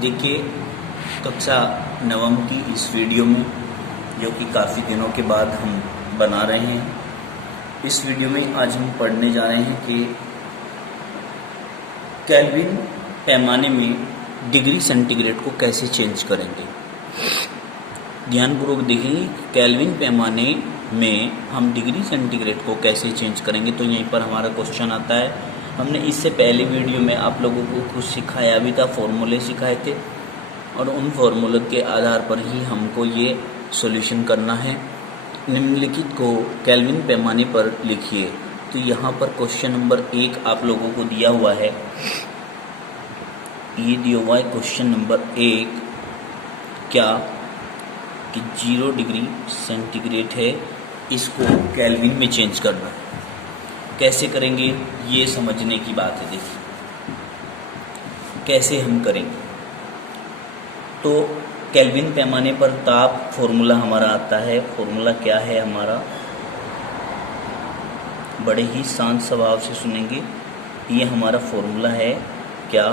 देखिए कक्षा नवम की इस वीडियो में, जो कि काफ़ी दिनों के बाद हम बना रहे हैं, इस वीडियो में आज हम पढ़ने जा रहे हैं कि केल्विन पैमाने में डिग्री सेंटीग्रेड को कैसे चेंज करेंगे। ध्यानपूर्वक देखेंगे केल्विन पैमाने में हम डिग्री सेंटीग्रेड को कैसे चेंज करेंगे। तो यहीं पर हमारा क्वेश्चन आता है। हमने इससे पहले वीडियो में आप लोगों को कुछ सिखाया भी था, फॉर्मूले सिखाए थे, और उन फॉर्मूले के आधार पर ही हमको ये सॉल्यूशन करना है। निम्नलिखित को केल्विन पैमाने पर लिखिए। तो यहाँ पर क्वेश्चन नंबर 1 आप लोगों को दिया हुआ है। ये दिया हुआ है क्वेश्चन नंबर 1 क्या कि 0 डिग्री सेंटीग्रेड है, इसको केल्विन में चेंज करना है। कैसे करेंगे ये समझने की बात है। देखिए कैसे हम करेंगे। तो केल्विन पैमाने पर ताप फॉर्मूला हमारा आता है। फॉर्मूला क्या है हमारा, बड़े ही शांत स्वभाव से सुनेंगे। ये हमारा फॉर्मूला है क्या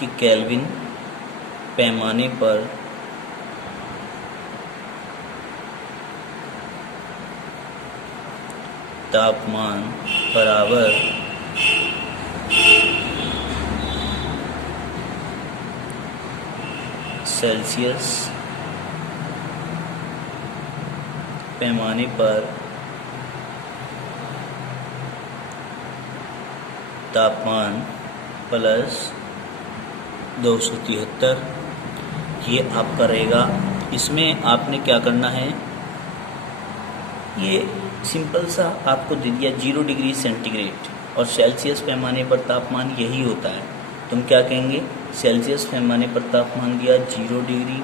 कि केल्विन पैमाने पर तापमान बराबर सेल्सियस पैमाने पर तापमान प्लस 273। ये आपका रहेगा। इसमें आपने क्या करना है, ये सिंपल सा आपको दे दिया 0 डिग्री सेंटीग्रेड और सेल्सियस पैमाने पर तापमान यही होता है। तुम क्या कहेंगे, सेल्सियस पैमाने पर तापमान दिया 0 डिग्री,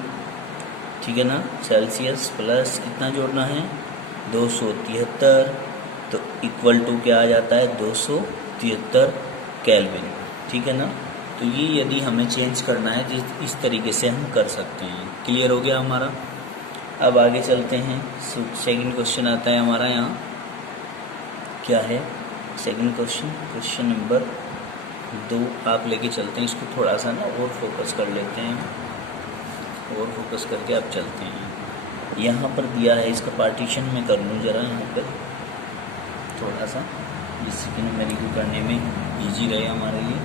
ठीक है ना। सेल्सियस प्लस कितना जोड़ना है 273, तो इक्वल टू क्या आ जाता है 273 केल्विन, ठीक है ना। तो ये यदि हमें चेंज करना है इस तरीके से हम कर सकते हैं। क्लियर हो गया हमारा। अब आगे चलते हैं। सेकंड क्वेश्चन आता है हमारा। यहाँ क्या है सेकंड क्वेश्चन, क्वेश्चन नंबर 2 आप लेके चलते हैं। इसको थोड़ा सा ना और फोकस कर लेते हैं, और फोकस करके आप चलते हैं। यहाँ पर दिया है, इसका पार्टीशन में कर लूँ ज़रा यहाँ पर थोड़ा सा, जिससे कि न्यूमेरिकल करने में ईजी रहे हमारे लिए।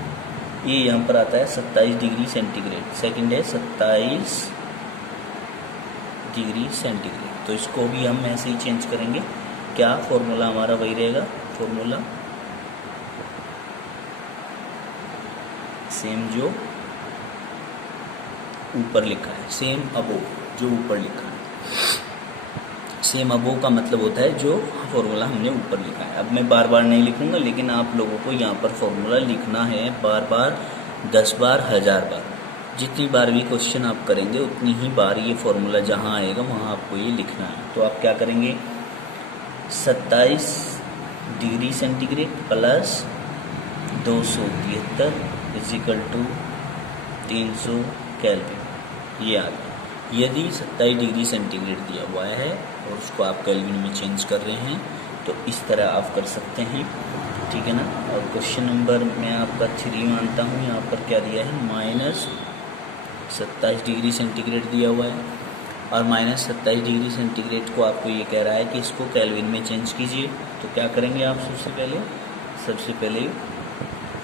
ये यहाँ पर आता है 27 डिग्री सेंटीग्रेड, सेकंड है 27 डिग्री सेंटीग्रेड। तो इसको भी हम ऐसे ही चेंज करेंगे। क्या फॉर्मूला हमारा वही रहेगा, फॉर्मूला सेम जो ऊपर लिखा है, सेम अबो जो ऊपर लिखा है। सेम अबो का मतलब होता है जो फॉर्मूला हमने ऊपर लिखा है। अब मैं बार बार नहीं लिखूंगा, लेकिन आप लोगों को यहाँ पर फॉर्मूला लिखना है बार बार, 10 बार, 1000 बार। जितनी बार भी क्वेश्चन आप करेंगे उतनी ही बार ये फॉर्मूला जहाँ आएगा वहाँ आपको ये लिखना है। तो आप क्या करेंगे, 27 degree centigrade plus 273 is equal to 300 kelvin. ये आ गया। यदि 27 डिग्री सेंटीग्रेड दिया हुआ है और उसको आप केल्विन में चेंज कर रहे हैं तो इस तरह आप कर सकते हैं, ठीक है ना। और क्वेश्चन नंबर मैं आपका 3 मानता हूँ। यहाँ पर क्या दिया है, माइनस 27 डिग्री सेंटीग्रेड दिया हुआ है, और माइनस 27 डिग्री सेंटीग्रेड को आपको ये कह रहा है कि इसको केल्विन में चेंज कीजिए। तो क्या करेंगे आप, सबसे पहले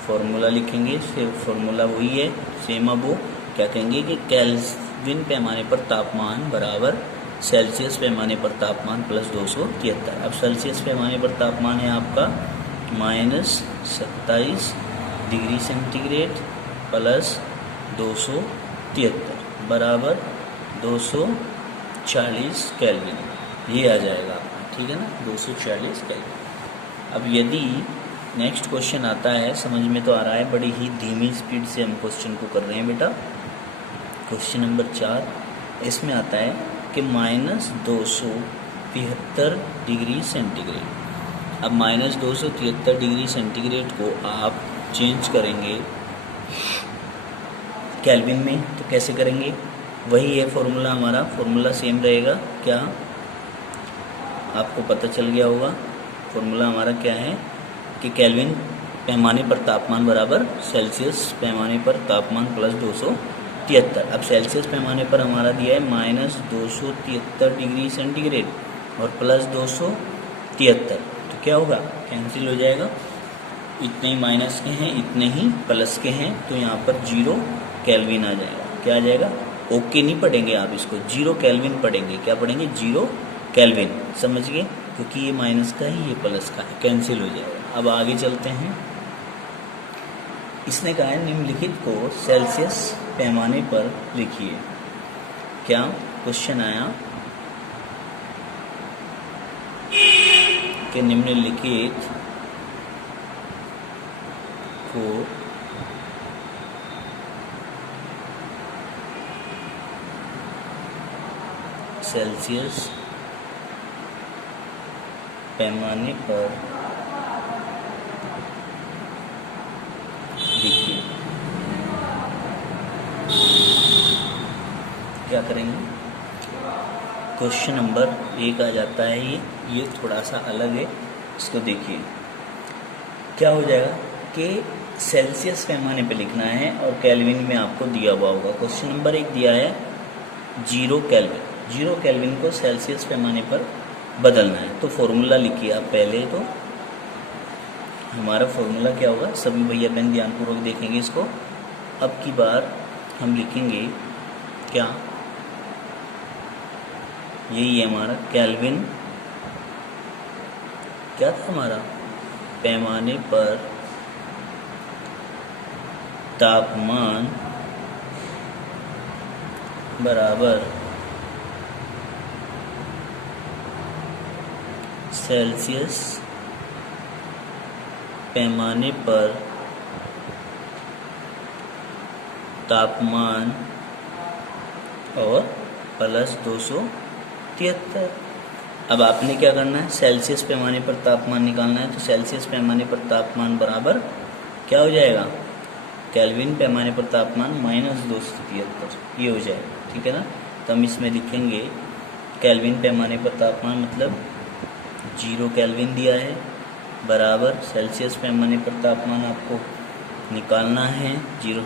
फॉर्मूला लिखेंगे। फॉर्मूला वही है सेम। अब वो क्या कहेंगे कि केल्विन पैमाने पर तापमान बराबर सेल्सियस पैमाने पर तापमान प्लस 273। अब सेल्सियस पैमाने पर तापमान है आपका माइनस 27 डिग्री सेंटीग्रेड प्लस 273 बराबर 240 केल्विन। ये आ जाएगा आपका, ठीक है ना, 240 केल्विन। अब यदि नेक्स्ट क्वेश्चन आता है, समझ में तो आ रहा है, बड़ी ही धीमी स्पीड से हम क्वेश्चन को कर रहे हैं बेटा। क्वेश्चन नंबर 4 इसमें आता है कि माइनस 273 डिग्री सेंटीग्रेड। अब माइनस 273 डिग्री सेंटीग्रेड को आप चेंज करेंगे केल्विन में। तो कैसे करेंगे, वही है फॉर्मूला हमारा, फॉर्मूला सेम रहेगा। क्या आपको पता चल गया होगा फॉर्मूला हमारा क्या है कि केल्विन पैमाने पर तापमान बराबर सेल्सियस पैमाने पर तापमान प्लस 273। अब सेल्सियस पैमाने पर हमारा दिया है -273 डिग्री सेंटीग्रेड और प्लस 273, तो क्या होगा, कैंसिल हो जाएगा। इतने ही माइनस के हैं, इतने ही प्लस के हैं, तो यहाँ पर 0 केल्विन आ जाएगा। क्या आ जाएगा, ओके नहीं पढ़ेंगे आप इसको, 0 केल्विन पढ़ेंगे। क्या पढ़ेंगे, 0 केल्विन, समझ गए, क्योंकि ये माइनस का है, ये प्लस का है, कैंसिल हो जाएगा। अब आगे चलते हैं। इसने कहा है निम्नलिखित को सेल्सियस पैमाने पर लिखिए। क्या क्वेश्चन आया कि निम्नलिखित को सेल्सियस पैमाने पर लिखिए। क्या करेंगे, क्वेश्चन नंबर 1 आ जाता है ये थोड़ा सा अलग है, इसको देखिए। क्या हो जाएगा कि सेल्सियस पैमाने पे लिखना है और केल्विन में आपको दिया हुआ होगा। क्वेश्चन नंबर 1 दिया है 0 केल्विन, 0 केल्विन को सेल्सियस पैमाने पर बदलना है। तो फॉर्मूला लिखिए आप पहले। तो हमारा फॉर्मूला क्या होगा, सभी भैया बहन ध्यानपूर्वक देखेंगे इसको। अब की बार हम लिखेंगे क्या, यही है हमारा केल्विन। क्या था हमारा, पैमाने पर तापमान बराबर सेल्सियस पैमाने पर तापमान और प्लस 273। अब आपने क्या करना है, सेल्सियस पैमाने पर तापमान निकालना है। तो सेल्सियस पैमाने पर तापमान बराबर क्या हो जाएगा, केल्विन पैमाने पर तापमान -273, ये हो जाएगा, ठीक है ना। तो हम इसमें लिखेंगे केल्विन पैमाने पर तापमान मतलब 0 केल्विन दिया है, बराबर सेल्सियस पैमाने पर तापमान आपको निकालना है 0,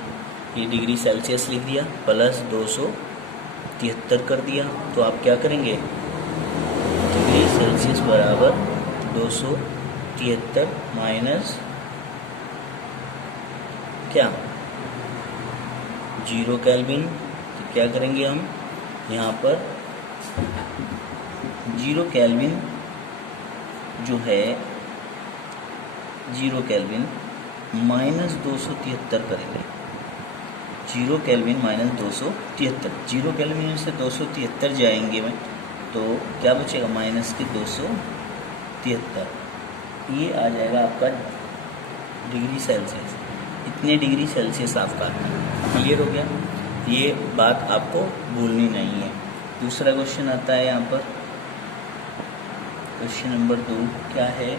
ये डिग्री सेल्सियस लिख दिया, प्लस 273 कर दिया। तो आप क्या करेंगे, डिग्री सेल्सियस बराबर 273 माइनस क्या 0 केल्विन। तो क्या करेंगे हम यहाँ पर 0 केल्विन जो है 0 केल्विन -273 करेंगे। 0 केल्विन -273, 0 केल्विन में से 273 जाएंगे में, तो क्या बचेगा, माइनस के 273, ये आ जाएगा आपका डिग्री सेल्सियस। इतने डिग्री सेल्सियस आपका क्लियर हो गया, ये बात आपको भूलनी नहीं है। दूसरा क्वेश्चन आता है यहाँ पर, क्वेश्चन नंबर 2 क्या है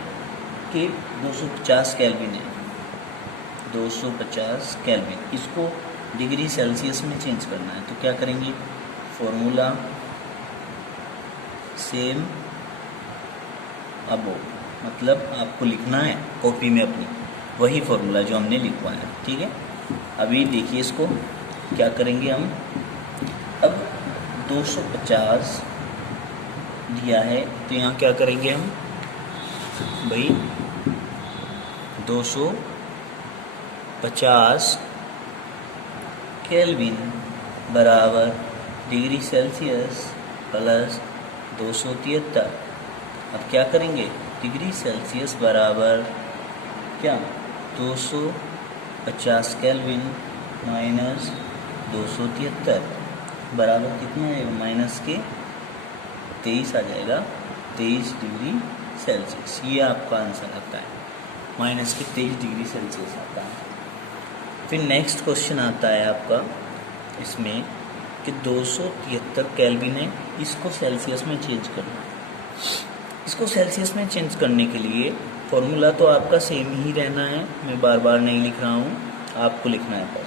कि 250 केल्विन है, 250 केल्विन, इसको डिग्री सेल्सियस में चेंज करना है। तो क्या करेंगे, फॉर्मूला सेम अबो, मतलब आपको लिखना है कॉपी में अपनी वही फॉर्मूला जो हमने लिखवाया है, ठीक है। अभी देखिए इसको क्या करेंगे हम। अब 250 दिया है, तो यहाँ क्या करेंगे हम भाई, 250 केल्विन बराबर डिग्री सेल्सियस प्लस 273। अब क्या करेंगे, डिग्री सेल्सियस बराबर क्या 250 केल्विन माइनस 273 बराबर कितना है, माइनस के 23 आ जाएगा, 23 डिग्री सेल्सियस। ये आपका आंसर आता है, माइनस के 23 डिग्री सेल्सियस आता है। फिर नेक्स्ट क्वेश्चन आता है आपका इसमें कि 273 केल्विन है, इसको सेल्सियस में चेंज करना है। इसको सेल्सियस में चेंज करने के लिए फॉर्मूला तो आपका सेम ही रहना है, मैं बार बार नहीं लिख रहा हूँ, आपको लिखना है पर,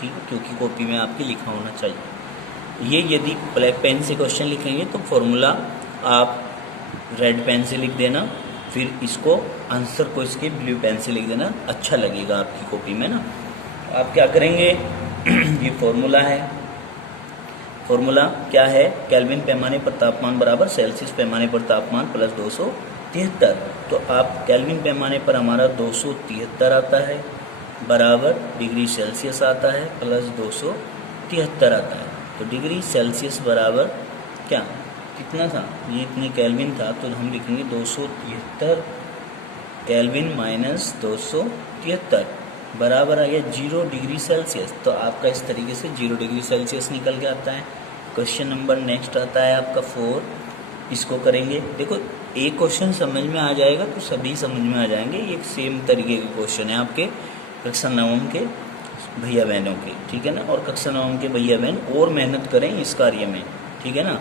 ठीक है, क्योंकि कॉपी में आपकी लिखा होना चाहिए। ये यदि ब्लैक पेन से क्वेश्चन लिखेंगे तो फॉर्मूला आप रेड पेन से लिख देना, फिर इसको आंसर को इसके ब्लू पेन से लिख देना, अच्छा लगेगा आपकी कॉपी में ना। आप क्या करेंगे ये फॉर्मूला है, फॉर्मूला क्या है, केल्विन पैमाने पर तापमान बराबर सेल्सियस पैमाने पर तापमान प्लस 273। तो आप केल्विन पैमाने पर हमारा 273 आता है बराबर डिग्री सेल्सियस आता है प्लस 273 आता है। तो डिग्री सेल्सियस बराबर क्या, कितना था, ये इतने केल्विन था, तो हम लिखेंगे 273 केल्विन माइनस 273 बराबर आ गया 0 डिग्री सेल्सियस। तो आपका इस तरीके से 0 डिग्री सेल्सियस निकल के आता है। क्वेश्चन नंबर नेक्स्ट आता है आपका 4, इसको करेंगे। देखो एक क्वेश्चन समझ में आ जाएगा तो सभी समझ में आ जाएंगे, ये सेम तरीके के क्वेश्चन है आपके कक्षा 9 के भैया बहनों के, ठीक है ना। और कक्षा 9 के भैया बहन और मेहनत करें इस कार्य में, ठीक है ना।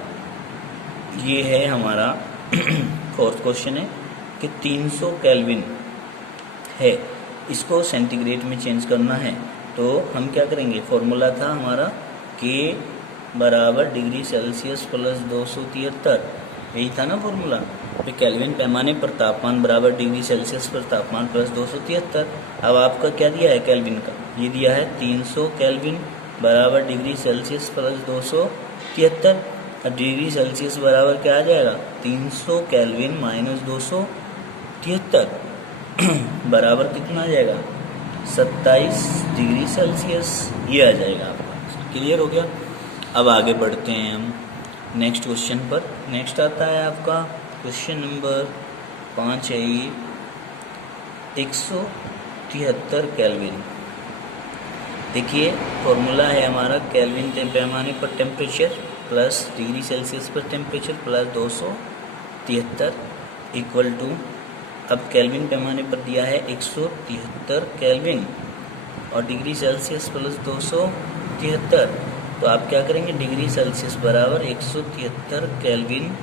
ये है हमारा 4th क्वेश्चन है कि 300 केल्विन है, इसको सेंटीग्रेड में चेंज करना है। तो हम क्या करेंगे, फॉर्मूला था हमारा के बराबर डिग्री सेल्सियस प्लस 273, यही था ना फॉर्मूला। तो केल्विन पैमाने पर तापमान बराबर डिग्री सेल्सियस पर तापमान प्लस 273। अब आपका क्या दिया है केल्विन का, ये दिया है 300 केल्विन बराबर डिग्री सेल्सियस प्लस 273। अब डिग्री सेल्सियस बराबर क्या आ जाएगा, 300 केल्विन माइनस 273 बराबर कितना आ जाएगा, 27 डिग्री सेल्सियस, ये आ जाएगा आपका। क्लियर हो गया। अब आगे बढ़ते हैं हम नेक्स्ट क्वेश्चन पर। नेक्स्ट आता है आपका क्वेश्चन नंबर 5 है, 173 केल्विन। देखिए फॉर्मूला है हमारा केल्विन पैमाने पर टेम्परेचर प्लस डिग्री सेल्सियस पर टेम्परेचर प्लस 273 इक्वल टू, अब केल्विन पैमाने पर दिया है 173 केल्विन और डिग्री सेल्सियस प्लस 273। तो आप क्या करेंगे, डिग्री सेल्सियस बराबर 173 केल्विन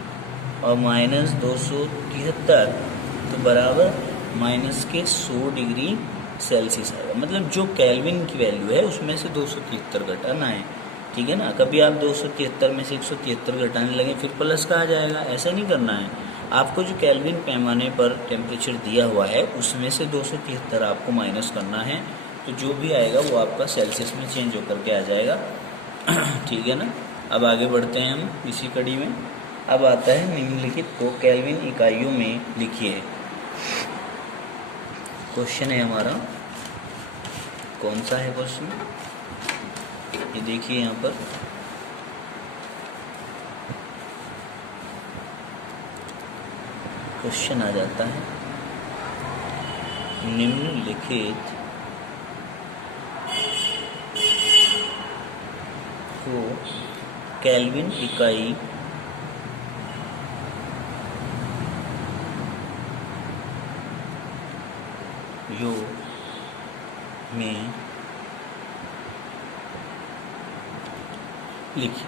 और माइनस 273, तो बराबर माइनस के 100 डिग्री सेल्सियस आएगा। मतलब जो केल्विन की वैल्यू है उसमें से 273 घटाना है, ठीक है ना। कभी आप 273 में से 173 घटाने लगे फिर प्लस का आ जाएगा, ऐसा नहीं करना है। आपको जो केल्विन पैमाने पर टेम्परेचर दिया हुआ है उसमें से 273 आपको माइनस करना है, तो जो भी आएगा वो आपका सेल्सियस में चेंज होकर के आ जाएगा, ठीक है ना। अब आगे बढ़ते हैं हम इसी कड़ी में। अब आता है निम्नलिखित को केल्विन इकाइयों में लिखिए। क्वेश्चन है हमारा, कौन सा है क्वेश्चन, ये देखिए यहाँ पर क्वेश्चन आ जाता है, निम्नलिखित को केल्विन इकाई यो में लिखिए।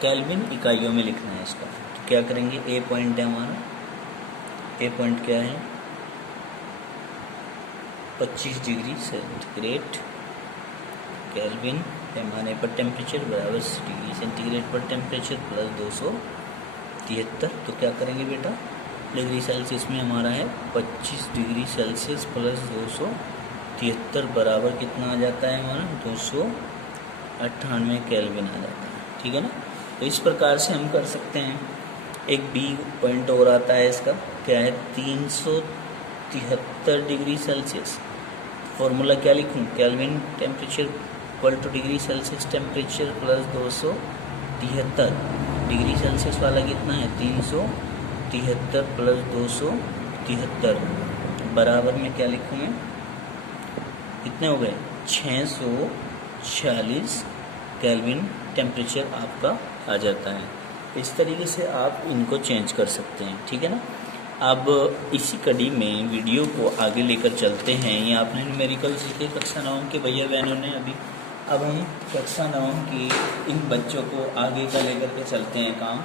केल्विन इकाइयों में लिखना है इसका, तो क्या करेंगे, ए पॉइंट है हमारा, ए पॉइंट क्या है 25 डिग्री सेंटीग्रेड केल्विन पैमाने पर टेम्परेचर बराबर डिग्री सेंटीग्रेड पर टेम्परेचर प्लस 273। तो क्या करेंगे बेटा, डिग्री सेल्सियस में हमारा है 25 डिग्री सेल्सियस प्लस 273 बराबर कितना आ जाता है हमारा 298 केल्विन आ जाता है, ठीक है ना। तो इस प्रकार से हम कर सकते हैं। एक बी पॉइंट और आता है इसका, क्या है 373 डिग्री सेल्सियस। फॉर्मूला क्या लिखूं, kelvin temperature equal two degree Celsius temperature plus 273। Degree Celsius वाला कितना है 373 प्लस 273 बराबर में क्या लिखूँ मैं, कितने हो गए 640 केल्विन टेम्परेचर आपका आ जाता है। इस तरीके से आप इनको चेंज कर सकते हैं, ठीक है ना। अब इसी कड़ी में वीडियो को आगे लेकर चलते हैं। ये आपने न्यूमेरिकल सीखे कक्षा 9 के भैया बहनों ने अभी। अब हम कक्षा 9 की इन बच्चों को आगे का लेकर के चलते हैं काम।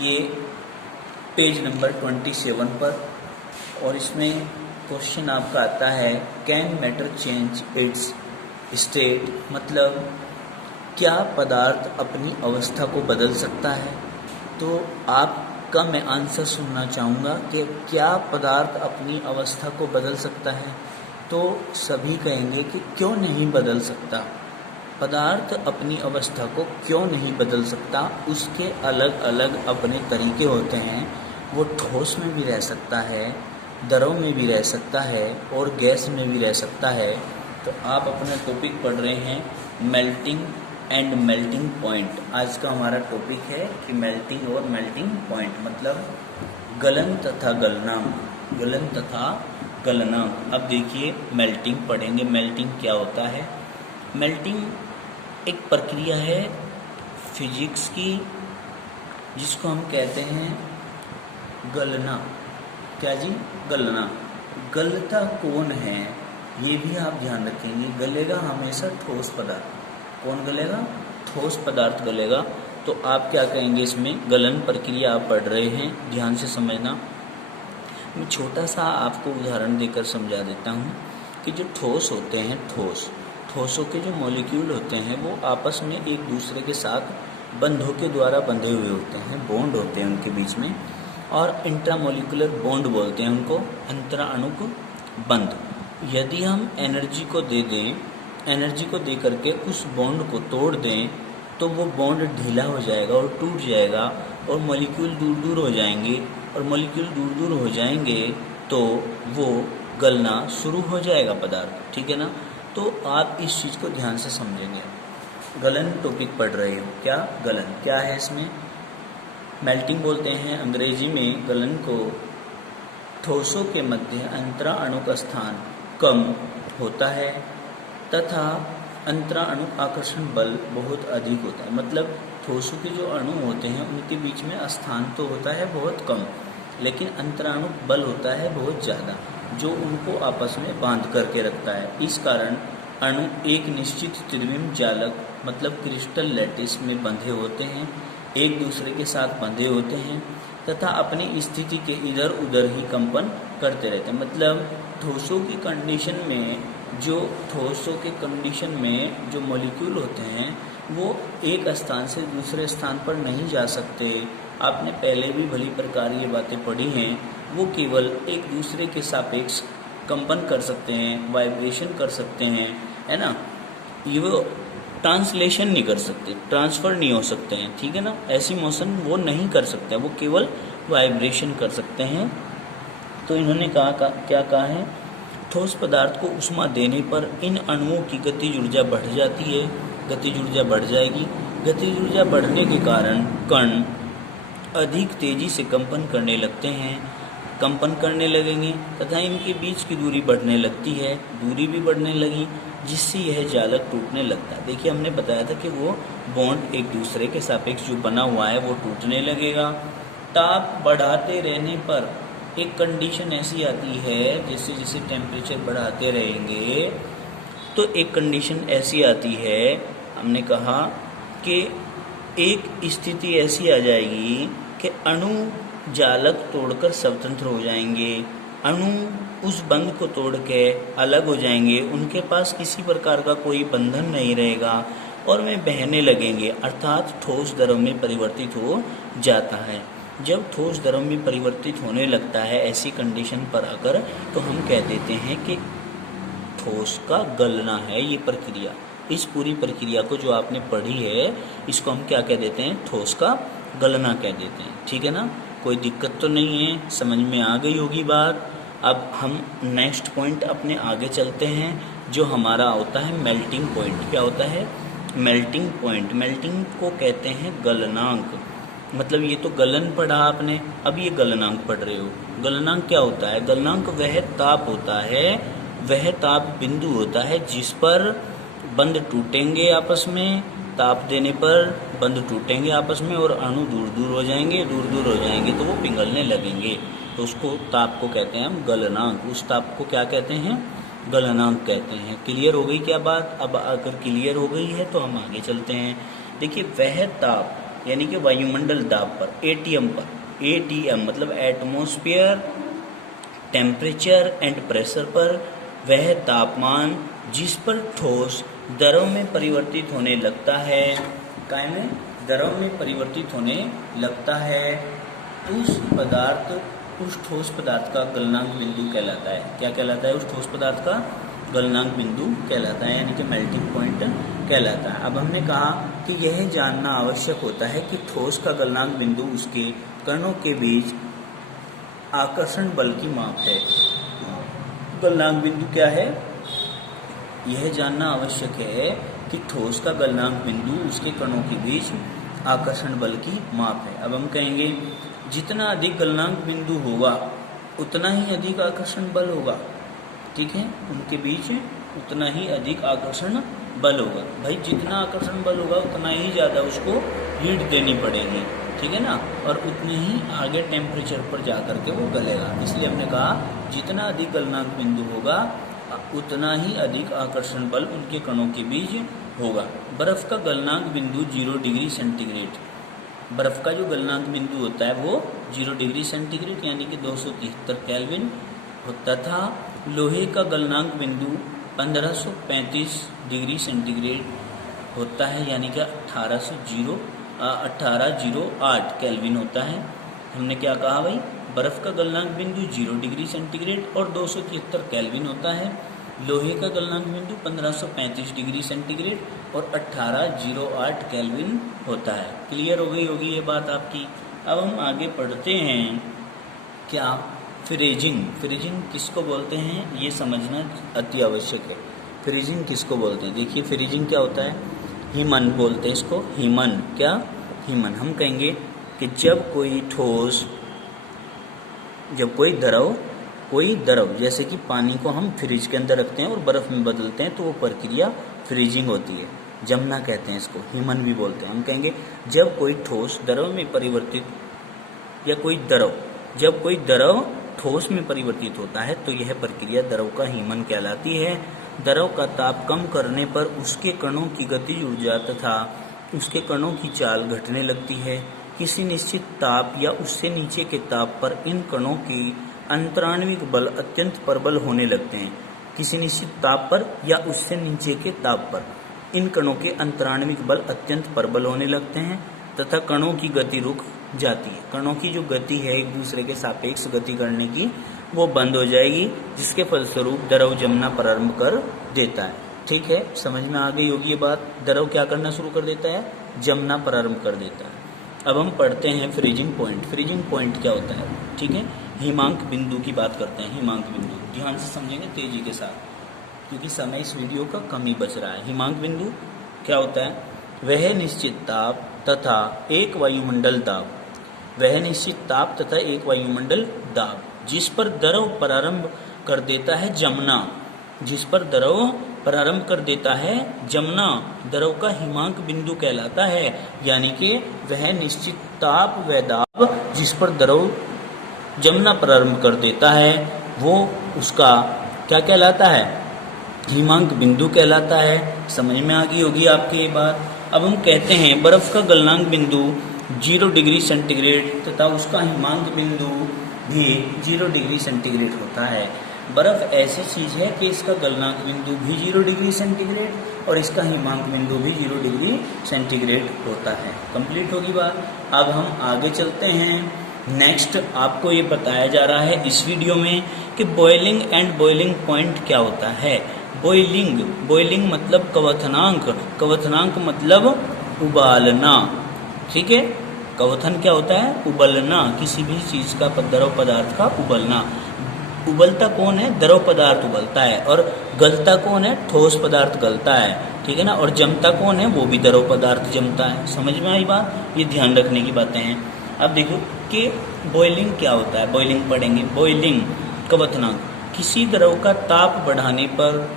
ये पेज नंबर 27 पर, और इसमें क्वेश्चन आपका आता है can matter change it's state, मतलब क्या पदार्थ अपनी अवस्था को बदल सकता है। तो आप का मैं आंसर सुनना चाहूँगा कि क्या पदार्थ अपनी अवस्था को बदल सकता है। तो सभी कहेंगे कि क्यों नहीं बदल सकता, पदार्थ अपनी अवस्था को क्यों नहीं बदल सकता। उसके अलग अलग अपने तरीके होते हैं। वो ठोस में भी रह सकता है, द्रव में भी रह सकता है और गैस में भी रह सकता है। तो आप अपना टॉपिक पढ़ रहे हैं मेल्टिंग एंड मेल्टिंग पॉइंट। आज का हमारा टॉपिक है कि मेल्टिंग और मेल्टिंग पॉइंट मतलब गलन तथा गलनांक, गलन तथा गलनांक। अब देखिए मेल्टिंग पढ़ेंगे। मेल्टिंग क्या होता है? मेल्टिंग एक प्रक्रिया है फिजिक्स की जिसको हम कहते हैं गलना। क्या जी? गलना। गलता कौन है ये भी आप ध्यान रखेंगे। गलेगा हमेशा ठोस पदार्थ। कौन गलेगा? ठोस पदार्थ गलेगा। तो आप क्या कहेंगे इसमें? गलन प्रक्रिया आप पढ़ रहे हैं, ध्यान से समझना। मैं छोटा सा आपको उदाहरण देकर समझा देता हूँ कि जो ठोस होते हैं, ठोसों के जो मॉलिक्यूल होते हैं वो आपस में एक दूसरे के साथ बंधों के द्वारा बंधे हुए होते हैं, बॉन्ड होते हैं उनके बीच में, और इंट्रामोलिकुलर बॉन्ड बोलते हैं उनको, अंतराणुक बंध। यदि हम एनर्जी को दे दें, एनर्जी को दे करके उस बॉन्ड को तोड़ दें तो वो बॉन्ड ढीला हो जाएगा और टूट जाएगा और मॉलिक्यूल दूर दूर हो जाएंगे, और मॉलिक्यूल दूर दूर हो जाएंगे तो वो गलना शुरू हो जाएगा पदार्थ। ठीक है ना? तो आप इस चीज़ को ध्यान से समझेंगे। गलन टॉपिक पढ़ रहे हो क्या? गलन क्या है इसमें? मेल्टिंग बोलते हैं अंग्रेजी में गलन को। ठोसों के मध्य अंतराणु का स्थान कम होता है तथा अंतराणु आकर्षण बल बहुत अधिक होता है। मतलब ठोसों के जो अणु होते हैं उनके बीच में स्थान तो होता है बहुत कम, लेकिन अंतराणु बल होता है बहुत ज़्यादा जो उनको आपस में बांध करके रखता है। इस कारण अणु एक निश्चित त्रिविम जालक मतलब क्रिस्टल लैटिस में बंधे होते हैं, एक दूसरे के साथ बंधे होते हैं तथा अपनी स्थिति के इधर उधर ही कंपन करते रहते हैं। मतलब ठोसों की कंडीशन में जो मॉलिक्यूल होते हैं वो एक स्थान से दूसरे स्थान पर नहीं जा सकते। आपने पहले भी भली प्रकार ये बातें पढ़ी हैं। वो केवल एक दूसरे के सापेक्ष कंपन कर सकते हैं, वाइब्रेशन कर सकते हैं, है ना। ये वो ट्रांसलेशन नहीं कर सकते, ट्रांसफ़र नहीं हो सकते हैं, ठीक है ना। ऐसी मोशन वो नहीं कर सकते, वो केवल वाइब्रेशन कर सकते हैं। तो इन्होंने क्या कहा है? ठोस पदार्थ को उष्मा देने पर इन अणुओं की गतिज ऊर्जा बढ़ जाती है, गतिज ऊर्जा बढ़ जाएगी। गतिज ऊर्जा बढ़ने के कारण कण अधिक तेजी से कंपन करने लगते हैं, कंपन करने लगेंगे तथा इनके बीच की दूरी बढ़ने लगती है, दूरी भी बढ़ने लगी जिससे यह जालक टूटने लगता है। देखिए हमने बताया था कि वो बॉन्ड एक दूसरे के सापेक्ष जो बना हुआ है वो टूटने लगेगा। ताप बढ़ाते रहने पर एक कंडीशन ऐसी आती है, जैसे जैसे टेम्परेचर बढ़ाते रहेंगे तो एक कंडीशन ऐसी आती है, हमने कहा कि एक स्थिति ऐसी आ जाएगी कि अणु जालक तोड़कर स्वतंत्र हो जाएंगे, अणु उस बंध को तोड़ के अलग हो जाएंगे, उनके पास किसी प्रकार का कोई बंधन नहीं रहेगा और वे बहने लगेंगे, अर्थात ठोस द्रव में परिवर्तित हो जाता है। जब ठोस द्रव में परिवर्तित होने लगता है ऐसी कंडीशन पर आकर, तो हम कह देते हैं कि ठोस का गलना है ये प्रक्रिया। इस पूरी प्रक्रिया को जो आपने पढ़ी है इसको हम क्या कह देते हैं? ठोस का गलना कह देते हैं। ठीक है ना? कोई दिक्कत तो नहीं है, समझ में आ गई होगी बात। अब हम नेक्स्ट पॉइंट अपने आगे चलते हैं जो हमारा होता है मेल्टिंग पॉइंट। क्या होता है? Melting point. मेल्टिंग को कहते हैं गलनांक। मतलब ये तो गलन पढ़ा आपने, अब ये गलनांक पढ़ रहे हो। गलनांक क्या होता है? गलनांक वह ताप होता है, वह ताप बिंदु होता है जिस पर बंध टूटेंगे आपस में, ताप देने पर बंध टूटेंगे आपस में और अणु दूर दूर हो जाएंगे, दूर दूर हो जाएंगे तो वो पिघलने लगेंगे। तो उसको ताप को कहते हैं हम गलनांक। उस ताप को क्या कहते हैं? गलनांक कहते हैं। क्लियर हो गई क्या बात? अब अगर क्लियर हो गई है तो हम आगे चलते हैं। देखिए वह ताप यानी कि वायुमंडल दाब पर, एटीएम पर, एटीएम मतलब एटमॉस्फेयर टेम्परेचर एंड प्रेशर पर, वह तापमान जिस पर ठोस द्रव में परिवर्तित होने लगता है, काय में द्रव में परिवर्तित होने लगता है, उस ठोस पदार्थ का गलनांक बिंदु कहलाता है। क्या कहलाता है? उस ठोस पदार्थ का गलनांक बिंदु कहलाता है, यानी कि मेल्टिंग पॉइंट कहलाता है। अब हमने कहा कि यह जानना आवश्यक होता है कि ठोस का गलनांक बिंदु उसके कणों के बीच आकर्षण बल की माप है। गलनांक बिंदु क्या है? यह जानना आवश्यक है कि ठोस का गलनांक बिंदु उसके कणों के बीच आकर्षण बल की माप है। अब हम कहेंगे जितना अधिक गलनांक बिंदु होगा उतना ही अधिक आकर्षण बल होगा। ठीक है, उनके बीच उतना ही अधिक आकर्षण बल होगा। भाई जितना आकर्षण बल होगा उतना ही ज़्यादा उसको हीट देनी पड़ेगी, ठीक है ना, और उतने ही आगे टेम्परेचर पर जा करके वो गलेगा। इसलिए हमने कहा जितना अधिक गलनांक बिंदु होगा उतना ही अधिक आकर्षण बल उनके कणों के बीच होगा। बर्फ का गलनांक बिंदु 0 डिग्री सेंटीग्रेड, बर्फ का जो गलनांक बिंदु होता है वो 0 डिग्री सेंटीग्रेड यानी कि 273 केल्विन होता था। लोहे का गलनांक बिंदु 1535 डिग्री सेंटीग्रेड होता है, यानी कि 1808 केल्विन होता है। हमने क्या कहा भाई? बर्फ का गलनांक बिंदु 0 डिग्री सेंटीग्रेड और 273 केल्विन होता है। लोहे का गलनांक बिंदु 1535 डिग्री सेंटीग्रेड और 1808 केल्विन होता है। क्लियर हो गई होगी ये बात आपकी। अब हम आगे पढ़ते हैं। क्या? फ्रीजिंग। फ्रीजिंग किसको बोलते हैं ये समझना अति आवश्यक है। फ्रीजिंग किसको बोलते हैं? देखिए फ्रीजिंग क्या होता है? हीमन बोलते हैं इसको। हीमन क्या? हीमन। हम कहेंगे कि जब कोई ठोस, जब कोई द्रव जैसे कि पानी को हम फ्रिज के अंदर रखते हैं और बर्फ में बदलते हैं तो वो प्रक्रिया फ्रीजिंग होती है। जमना कहते हैं इसको, हीमन भी बोलते हैं। हम कहेंगे जब कोई ठोस द्रव में परिवर्तित या जब कोई द्रव ठोस में परिवर्तित होता है तो यह प्रक्रिया द्रव का हीमन कहलाती है। द्रव का ताप कम करने पर उसके कणों की गतिज ऊर्जा तथा उसके कणों की चाल घटने लगती है। किसी निश्चित ताप या उससे नीचे के ताप पर इन कणों की अंतराण्विक बल अत्यंत प्रबल होने लगते हैं। किसी निश्चित ताप पर या उससे नीचे के ताप पर इन कणों के अंतराण्विक बल अत्यंत प्रबल होने लगते हैं तथा कणों की गति रुक जाती है। कणों की जो गति है एक दूसरे के सापेक्ष गति करने की वो बंद हो जाएगी, जिसके फलस्वरूप द्रव जमना प्रारंभ कर देता है। ठीक है, समझ में आ गई होगी ये बात। द्रव क्या करना शुरू कर देता है? जमना प्रारंभ कर देता है। अब हम पढ़ते हैं फ्रीजिंग पॉइंट। फ्रीजिंग पॉइंट क्या होता है? ठीक है, हिमांक बिंदु की बात करते हैं। हिमांक बिंदु ध्यान से समझेंगे तेजी के साथ, क्योंकि समय इस वीडियो का कम ही बच रहा है। हिमांक बिंदु क्या होता है? वह निश्चित ताप तथा एक वायुमंडल दाब, वह निश्चित ताप तथा एक वायुमंडल दाब जिस पर द्रव प्रारंभ कर देता है जमना, जिस पर द्रव प्रारंभ कर देता है जमना, द्रव का हिमांक बिंदु कहलाता है। यानी कि वह निश्चित ताप व दाब जिस पर द्रव जमना प्रारंभ कर देता है वो उसका क्या कहलाता है? हिमांक बिंदु कहलाता है। समझ में आ गई होगी आपकी ये बात। अब हम कहते हैं बर्फ का गलनांक बिंदु 0 डिग्री सेंटीग्रेड तथा उसका हिमांक बिंदु भी 0 डिग्री सेंटीग्रेड होता है। बर्फ ऐसी चीज है कि इसका गलनांक बिंदु भी 0 डिग्री सेंटीग्रेड और इसका हिमांक बिंदु भी 0 डिग्री सेंटीग्रेड होता है। कंप्लीट होगी बात। अब हम आगे चलते हैं। नेक्स्ट आपको ये बताया जा रहा है इस वीडियो में कि बॉइलिंग एंड बॉइलिंग पॉइंट क्या होता है। बॉइलिंग मतलब क्वथनांक, क्वथनांक मतलब उबालना। ठीक है, क्वथन क्या होता है? उबलना, किसी भी चीज का द्रव पदार्थ का उबलना। उबलता कौन है? द्रव पदार्थ उबलता है। और गलता कौन है? ठोस पदार्थ गलता है। ठीक है ना। और जमता कौन है? वो भी द्रव पदार्थ जमता है। समझ में आई बात? ये ध्यान रखने की बातें हैं। अब देखो कि बॉइलिंग क्या होता है। बॉइलिंग पढ़ेंगे। बॉइलिंग क्वथनांक, किसी द्रव का ताप बढ़ाने पर,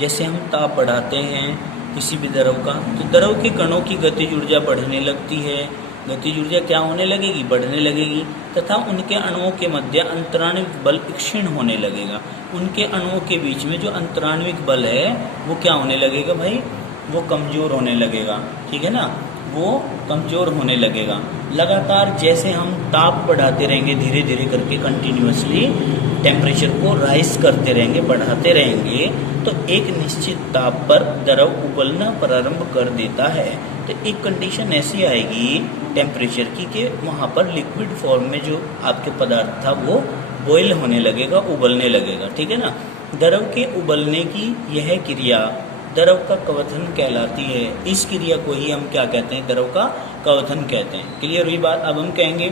जैसे हम ताप बढ़ाते हैं किसी भी द्रव का, तो द्रव के कणों की गतिज ऊर्जा बढ़ने लगती है। गतिज ऊर्जा क्या होने लगेगी? बढ़ने लगेगी तथा उनके अणुओं के मध्य अंतराण्विक बल क्षीण होने लगेगा। उनके अणुओं के बीच में जो अंतराण्विक बल है वो क्या होने लगेगा भाई? वो कमजोर होने लगेगा। ठीक है ना, वो कमजोर होने लगेगा। लगातार जैसे हम ताप बढ़ाते रहेंगे धीरे धीरे करके, कंटिन्यूअसली टेम्परेचर को राइज करते रहेंगे, बढ़ाते रहेंगे, तो एक निश्चित ताप पर द्रव उबलना प्रारंभ कर देता है। तो एक कंडीशन ऐसी आएगी टेम्परेचर की कि वहाँ पर लिक्विड फॉर्म में जो आपके पदार्थ था वो बॉयल होने लगेगा, उबलने लगेगा, ठीक है ना। द्रव के उबलने की यह क्रिया द्रव का कवथन कहलाती है। इस क्रिया को ही हम क्या कहते हैं, द्रव का कवथन कहते हैं। क्लियर हुई बात। अब हम कहेंगे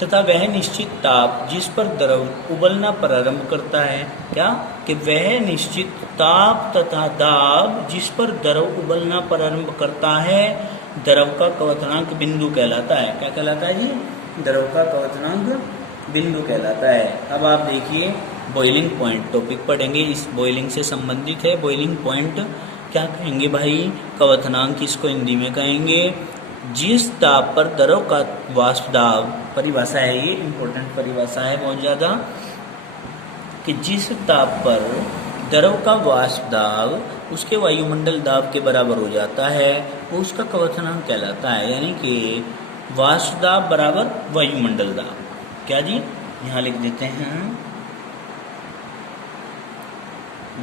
तथा वह निश्चित ताप जिस पर द्रव उबलना प्रारंभ करता है, क्या कि वह निश्चित ताप तथा दाब जिस पर द्रव उबलना प्रारंभ करता है द्रव का कवथनांक बिंदु कहलाता है। क्या कहलाता है जी? द्रव का कवथनांक बिंदु कहलाता है। अब आप देखिए बॉइलिंग पॉइंट टॉपिक पढ़ेंगे, इस बॉइलिंग से संबंधित है। बॉइलिंग पॉइंट क्या कहेंगे भाई? कवथनांक इसको हिंदी में कहेंगे जिस ताप पर द्रव का वाष्प दाब, परिभाषा है ये, इंपॉर्टेंट परिभाषा है बहुत ज़्यादा, कि जिस ताप पर द्रव का वाष्प दाब उसके वायुमंडल दाब के बराबर हो जाता है वो उसका कवथनांक कहलाता है। यानी कि वाष्प दाब बराबर वायुमंडल दाब। क्या जी? यहाँ लिख देते हैं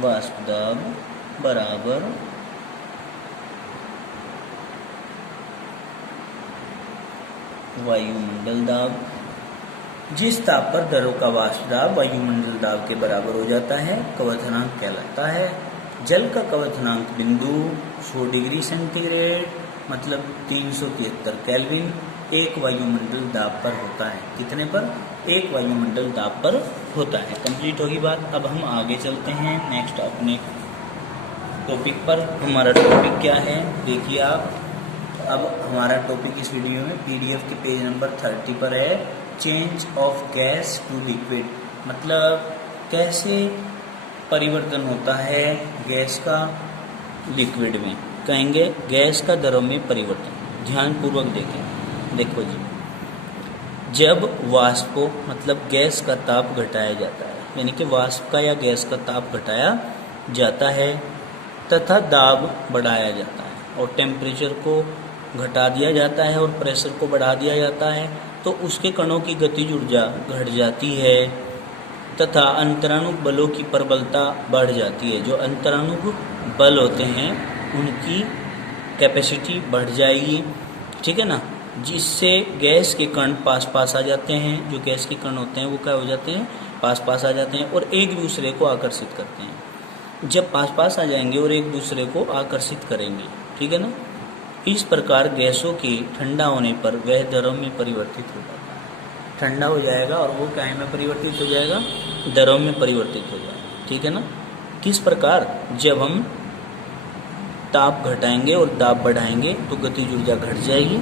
वाष्प दाब बराबर वायुमंडल दाब। जिस ताप पर द्रव का वाष्प दाब वायुमंडल दाब के बराबर हो जाता है कवथनांक कहलाता है। जल का कवथनांक बिंदु 100 डिग्री सेंटीग्रेड मतलब 373 केल्विन एक वायुमंडल दाब पर होता है। कितने पर? एक वायुमंडल दाब पर होता है। कंप्लीट होगी बात। अब हम आगे चलते हैं नेक्स्ट अपने टॉपिक पर। हमारा टॉपिक क्या है देखिए आप। अब हमारा टॉपिक इस वीडियो में पीडीएफ के पेज नंबर 30 पर है, change of gas to liquid, मतलब कैसे परिवर्तन होता है गैस का लिक्विड में। कहेंगे गैस का द्रव में परिवर्तन। ध्यानपूर्वक देखें। देखो जी, जब वाष्प को मतलब गैस का ताप घटाया जाता है, यानी कि वाष्प का या गैस का ताप घटाया जाता है तथा दाब बढ़ाया जाता है और टेम्परेचर को घटा दिया जाता है और प्रेशर को बढ़ा दिया जाता है, तो उसके कणों की गतिज ऊर्जा घट जाती है तथा अंतराणु बलों की प्रबलता बढ़ जाती है। जो अंतराणु बल होते हैं उनकी कैपेसिटी बढ़ जाएगी, ठीक है ना, जिससे गैस के कण पास पास आ जाते हैं। जो गैस के कण होते हैं वो क्या हो जाते हैं? पास पास आ जाते हैं और एक दूसरे को आकर्षित करते हैं। जब पास पास आ जाएंगे और एक दूसरे को आकर्षित करेंगे, ठीक है ना, इस प्रकार गैसों के ठंडा होने पर वह द्रव में परिवर्तित हो जाता है। ठंडा हो जाएगा और वो क्या में परिवर्तित हो जाएगा? द्रव में परिवर्तित हो जाएगा, ठीक है ना। किस प्रकार? जब हम ताप घटाएंगे और दाब बढ़ाएंगे तो गतिज ऊर्जा घट जाएगी,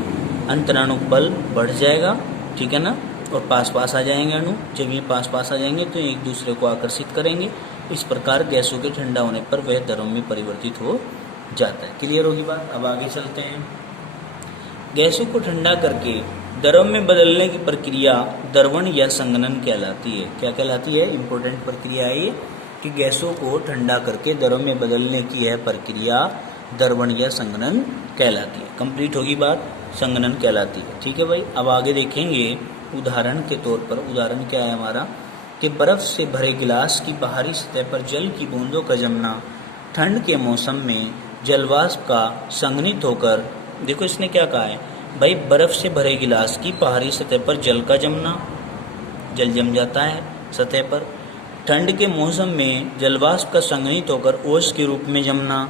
अंतराणु बल बढ़ जाएगा, ठीक है ना, और पास पास आ जाएंगे अणु। जब ये पास पास आ जाएंगे तो एक दूसरे को आकर्षित करेंगे। इस प्रकार गैसों के ठंडा होने पर वह द्रव में परिवर्तित हो जाता है। क्लियर होगी बात। अब आगे चलते हैं। गैसों को ठंडा करके द्रव में बदलने की प्रक्रिया द्रवण या संघनन कहलाती है। क्या कहलाती है? इंपॉर्टेंट प्रक्रिया है ये कि गैसों को ठंडा करके द्रव में बदलने की यह प्रक्रिया द्रवण या संघनन कहलाती है। कंप्लीट होगी बात। संघनन कहलाती है, ठीक है भाई। अब आगे देखेंगे उदाहरण के तौर पर। उदाहरण क्या है हमारा कि बर्फ से भरे गिलास की बाहरी सतह पर जल की बूंदों का जमना ठंड के मौसम में जलवाष्प का संघनित होकर, देखो इसने क्या कहा है भाई, बर्फ से भरे गिलास की बाहरी सतह पर जल का जमना, जल जम जाता है सतह पर। ठंड के मौसम में जलवाष्प का संघनित होकर ओस के रूप में जमना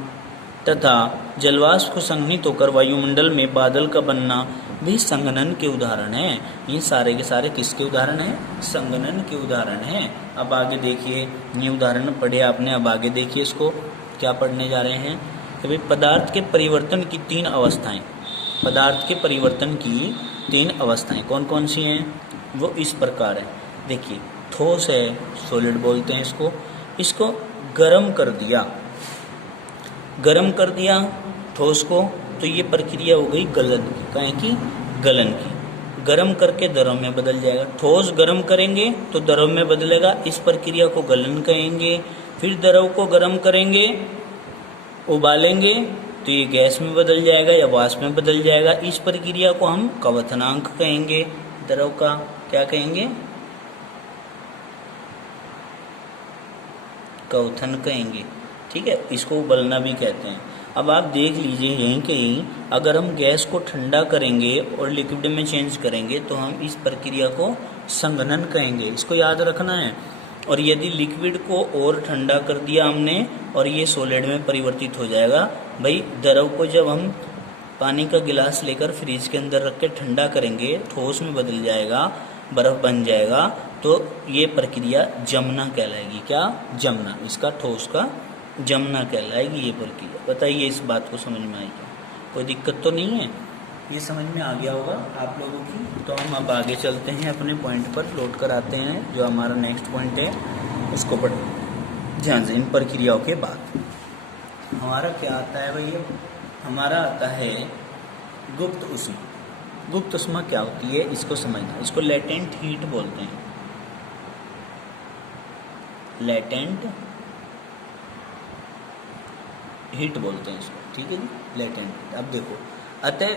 तथा जलवाष्प को संघनित होकर वायुमंडल में बादल का बनना भी संघनन के उदाहरण हैं। ये सारे के सारे किसके उदाहरण हैं? संघनन के उदाहरण हैं। अब आगे देखिए, ये उदाहरण पढ़े आपने, अब आगे देखिए इसको क्या पढ़ने जा रहे हैं कि भाई पदार्थ के परिवर्तन की 3 अवस्थाएं। पदार्थ के परिवर्तन की 3 अवस्थाएं कौन कौन सी हैं? वो इस प्रकार है। देखिए, ठोस है, सॉलिड बोलते हैं इसको। इसको गर्म कर दिया, गर्म कर दिया ठोस को, तो ये प्रक्रिया हो गई गलन की। कहें कि गलन की। गर्म करके द्रव में बदल जाएगा। ठोस गर्म करेंगे तो द्रव में बदलेगा, इस प्रक्रिया को गलन कहेंगे। फिर द्रव को गर्म करेंगे, उबालेंगे तो ये गैस में बदल जाएगा या वाष्प में बदल जाएगा। इस प्रक्रिया को हम कवथनांक कहेंगे। द्रव का क्या कहेंगे? कवथन कहेंगे, ठीक है। इसको उबलना भी कहते हैं। अब आप देख लीजिए यहीं के यहीं, अगर हम गैस को ठंडा करेंगे और लिक्विड में चेंज करेंगे तो हम इस प्रक्रिया को संघनन कहेंगे, इसको याद रखना है। और यदि लिक्विड को और ठंडा कर दिया हमने और ये सॉलिड में परिवर्तित हो जाएगा। भाई द्रव को जब हम पानी का गिलास लेकर फ्रिज के अंदर रख के ठंडा करेंगे, ठोस में बदल जाएगा, बर्फ बन जाएगा, तो ये प्रक्रिया जमना कहलाएगी। क्या? जमना। इसका ठोस का जमना कहलाएगी ये प्रक्रिया। बताइए इस बात को समझ में आई क्या? कोई दिक्कत तो नहीं है? ये समझ में आ गया होगा आप लोगों की। तो हम अब आगे चलते हैं, अपने पॉइंट पर लौट कर आते हैं। जो हमारा नेक्स्ट पॉइंट है उसको पढ़ ध्यान से। इन प्रक्रियाओं के बाद हमारा क्या आता है भैया? हमारा आता है गुप्त ऊष्मा। गुप्त ऊष्मा क्या होती है इसको समझना। इसको लेटेंट हीट बोलते हैं। लेटेंट हीट बोलते हैं इसको, ठीक है जी, लेटेंट। अब देखो, अतः